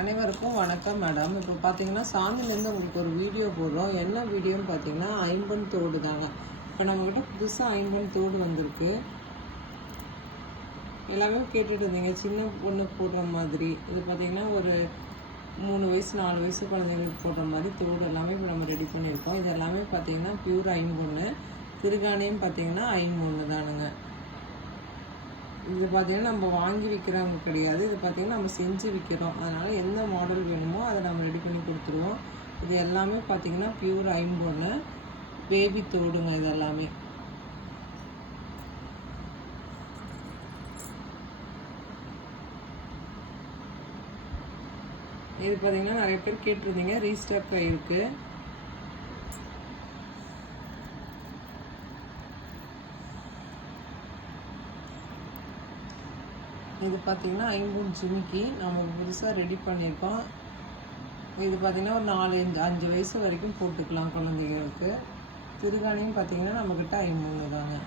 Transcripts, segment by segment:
அனைவருக்கும் வணக்கம் மேடம். இப்போ பார்த்தீங்கன்னா சாந்திலேருந்து உங்களுக்கு ஒரு வீடியோ போடுறோம். என்ன வீடியோன்னு பார்த்தீங்கன்னா ஐம்பன் தோடு தாங்க. இப்போ நம்மக்கிட்ட புதுசாக ஐம்பன் தோடு வந்திருக்கு. எல்லாமே கேட்டுட்டு இருந்தீங்க, சின்ன பொண்ணு போடுற மாதிரி. இது பார்த்தீங்கன்னா ஒரு 3 வயசு 4 வயசு குழந்தைங்களுக்கு போடுற மாதிரி தோடு எல்லாமே இப்போ நம்ம ரெடி பண்ணியிருக்கோம். இது எல்லாமே பார்த்தீங்கன்னா பியூர் ஐம்பொன்று. திருகாணியும் பார்த்தீங்கன்னா ஐம்பொன்று தானுங்க. இது பார்த்திங்கன்னா நம்ம வாங்கி விற்கிறவங்க கிடையாது. இது பார்த்திங்கன்னா நம்ம செஞ்சு விற்கிறோம். அதனால் எந்த மாடல் வேணுமோ அதை நம்ம ரெடி பண்ணி கொடுத்துருவோம். இது எல்லாமே பார்த்திங்கன்னா பியூர் ஐம்பொன்று பேபி தோடுங்க. இது எல்லாமே இது பார்த்திங்கன்னா நிறைய பேர் கேட்டிருந்தீங்க, ரீஸ்டாக் ஆகிருக்கு. இது பார்த்திங்கன்னா ஐம்பொன் ஜிமிக்கி நம்ம புதுசாக ரெடி பண்ணியிருக்கோம். இது பார்த்திங்கன்னா ஒரு 4-5 வயசு வரைக்கும் போட்டுக்கலாம் குழந்தைங்களுக்கு. திருகாணியும் பார்த்திங்கன்னா நம்மக்கிட்ட ஐம்பொன்று தாங்க.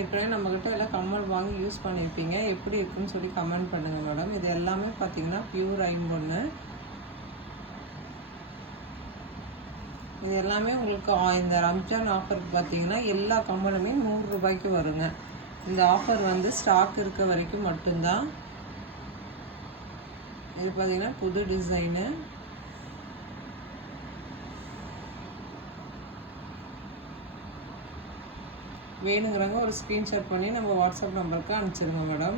ஏற்கனவே நம்மக்கிட்ட எல்லாம் கம்மல் வாங்கி யூஸ் பண்ணியிருப்பீங்க. எப்படி இருக்குன்னு சொல்லி கமெண்ட் பண்ணுங்கள் மேடம். இது எல்லாமே பார்த்திங்கன்னா பியூர் ஐம்பொன்று. இது எல்லாமே உங்களுக்கு இந்த ரம்ஜான் ஆஃபருக்கு பார்த்தீங்கன்னா எல்லா கம்மலுமே 100 ரூபாய்க்கு வருங்க. இந்த ஆஃபர் வந்து ஸ்டாக் இருக்க வரைக்கும் மட்டும்தான். இது பார்த்தீங்கன்னா புது டிசைனு. வேணுங்கிறவங்க ஒரு ஸ்க்ரீன்ஷாட் பண்ணி நம்ம வாட்ஸ்அப் நம்பருக்கு அனுப்பிச்சிருங்க மேடம்.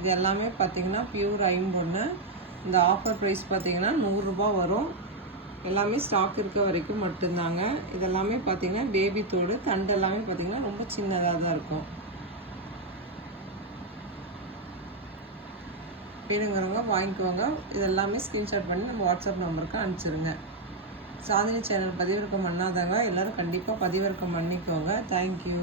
இது எல்லாமே பார்த்தீங்கன்னா பியூர் ஐம்பொன்று. இந்த ஆஃபர் ப்ரைஸ் பார்த்தீங்கன்னா 100 ரூபா வரும். எல்லாமே ஸ்டாக் இருக்க வரைக்கும் மட்டும்தாங்க. இதெல்லாமே பார்த்தீங்கன்னா பேபி தோடு. தண்டு எல்லாமே பார்த்தீங்கன்னா ரொம்ப சின்னதாக தான் இருக்கும். வேணுங்கிறவங்க வாங்கிக்கோங்க. இதெல்லாமே ஸ்க்ரீன்ஷாட் பண்ணி நம்ம வாட்ஸ்அப் நம்பருக்கு அனுப்பிச்சிருங்க. சாந்தினி சேனல் பதிவிறக்கம் பண்ணாதவங்க எல்லோரும் கண்டிப்பாக பதிவிறக்கம் பண்ணிக்கோங்க. தேங்க்யூ.